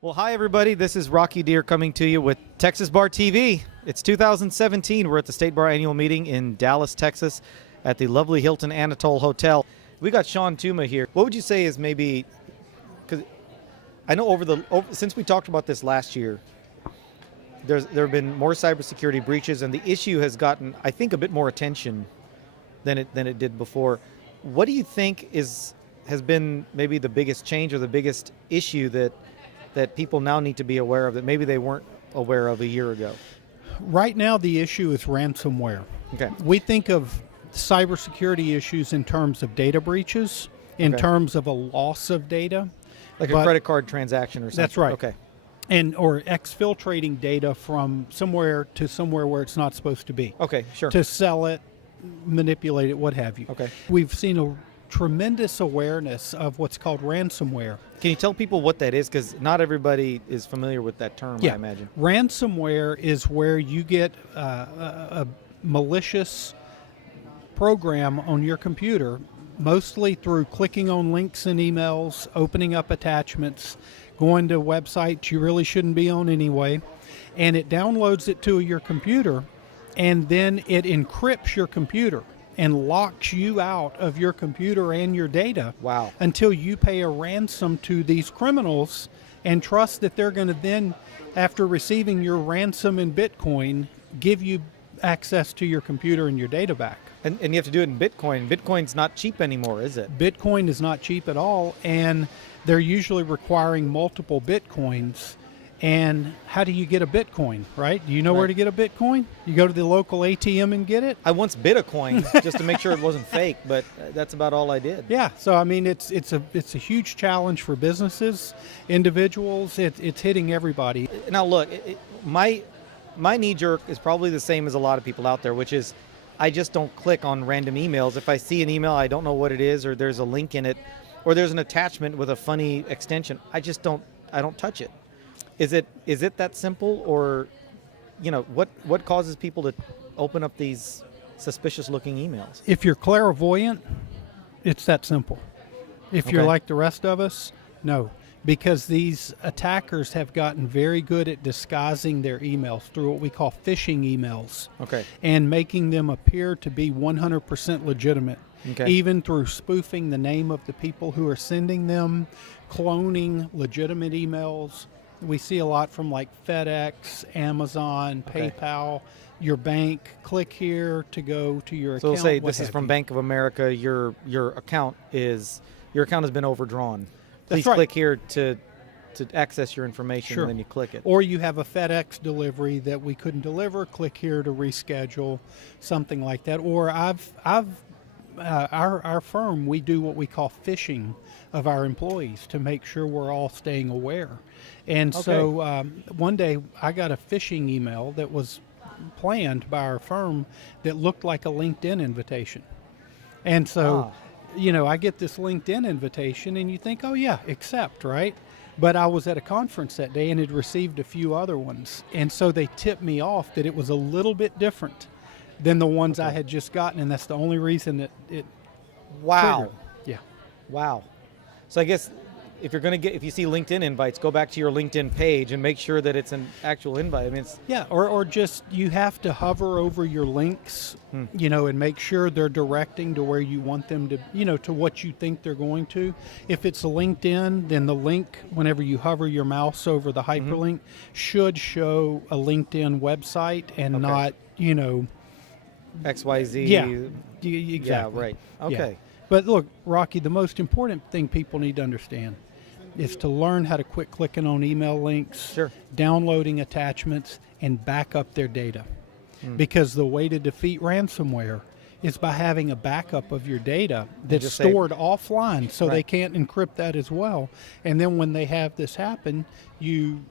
Well, hi, everybody. This is Rocky Dhir coming to you with Texas Bar TV. It's 2017. We're at the State Bar Annual Meeting in Dallas, Texas at the lovely Hilton Anatole Hotel. We got Shawn Tuma here. What would you say is maybe, because I know since we talked about this last year, there have been more cybersecurity breaches, and the issue has gotten, I think, a bit more attention than it did before. What do you think has been maybe the biggest change or the biggest issue that people now need to be aware of that maybe they weren't aware of a year ago? Right now, the issue is ransomware. Okay. We think of cybersecurity issues in terms of data breaches, in terms of a loss of data. Like a credit card transaction or something. That's right. Okay. Or exfiltrating data from somewhere to somewhere where it's not supposed to be. Okay, sure. To sell it, manipulate it, what have you. Okay. We've seen a tremendous awareness of what's called ransomware. Can you tell people what that is? Because not everybody is familiar with that term, I imagine. Ransomware is where you get a malicious program on your computer, mostly through clicking on links in emails, opening up attachments, going to websites you really shouldn't be on anyway, and it downloads it to your computer, and then it encrypts your computer and locks you out of your computer and your data. Wow. Until you pay a ransom to these criminals and trust that they're going to then, after receiving your ransom in Bitcoin, give you access to your computer and your data back. And you have to do it in Bitcoin. Bitcoin's not cheap anymore, is it? Bitcoin is not cheap at all, and they're usually requiring multiple Bitcoins. And how do you get a Bitcoin, right? Do you know where to get a Bitcoin? You go to the local ATM and get it? I once bid a coin just to make sure it wasn't fake, but that's about all I did. Yeah, so I mean, it's a huge challenge for businesses, individuals. It's hitting everybody. Now look, my knee-jerk is probably the same as a lot of people out there, which is I just don't click on random emails. If I see an email, I don't know what it is, or there's a link in it, or there's an attachment with a funny extension, I don't touch it. Is it that simple, or what causes people to open up these suspicious looking emails? If you're clairvoyant, it's that simple. If you're like the rest of us, no. Because these attackers have gotten very good at disguising their emails through what we call phishing emails. Okay. And making them appear to be 100% legitimate. Okay. Even through spoofing the name of the people who are sending them, cloning legitimate emails. We see a lot from like FedEx, Amazon, PayPal, your bank. Click here to go to your account. So we'll say this is from Bank of America. Your account has been overdrawn. Please click here to access your information, and then you click it. Or you have a FedEx delivery that we couldn't deliver. Click here to reschedule, something like that. Or our firm, we do what we call phishing of our employees to make sure we're all staying aware. And so one day I got a phishing email that was planned by our firm that looked like a LinkedIn invitation. And so, I get this LinkedIn invitation and you think, oh yeah, accept, right? But I was at a conference that day and had received a few other ones. And so they tipped me off that it was a little bit different than the ones I had just gotten, and that's the only reason that it triggered. Yeah. Wow. So I guess if you see LinkedIn invites, go back to your LinkedIn page and make sure that it's an actual invite. I mean, or just you have to hover over your links, and make sure they're directing to where you want them to, to what you think they're going to. If it's a LinkedIn, then the link, whenever you hover your mouse over the hyperlink, should show a LinkedIn website and not, XYZ. Yeah, exactly. Yeah, right. Okay. Yeah. But look, Rocky, the most important thing people need to understand is to learn how to quit clicking on email links, downloading attachments, and back up their data. Because the way to defeat ransomware is by having a backup of your data that's stored offline, so they can't encrypt that as well. And then when they have this happen, you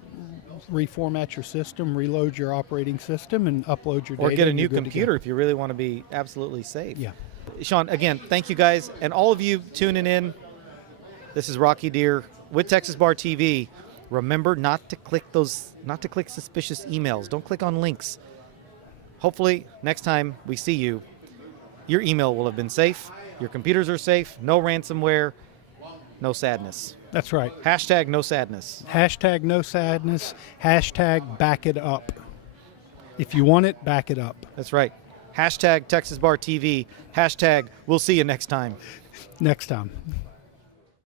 reformat your system, reload your operating system, and upload your data. Or get a new computer if you really want to be absolutely safe. Yeah. Shawn, again, thank you guys. And all of you tuning in, this is Rocky Dhir with Texas Bar TV. Remember not to click suspicious emails. Don't click on links. Hopefully, next time we see you, your email will have been safe, your computers are safe, no ransomware, no sadness. That's right. Hashtag no sadness. Hashtag no sadness. Hashtag back it up. If you want it, back it up. That's right. Hashtag Texas Bar TV. Hashtag we'll see you next time. Next time.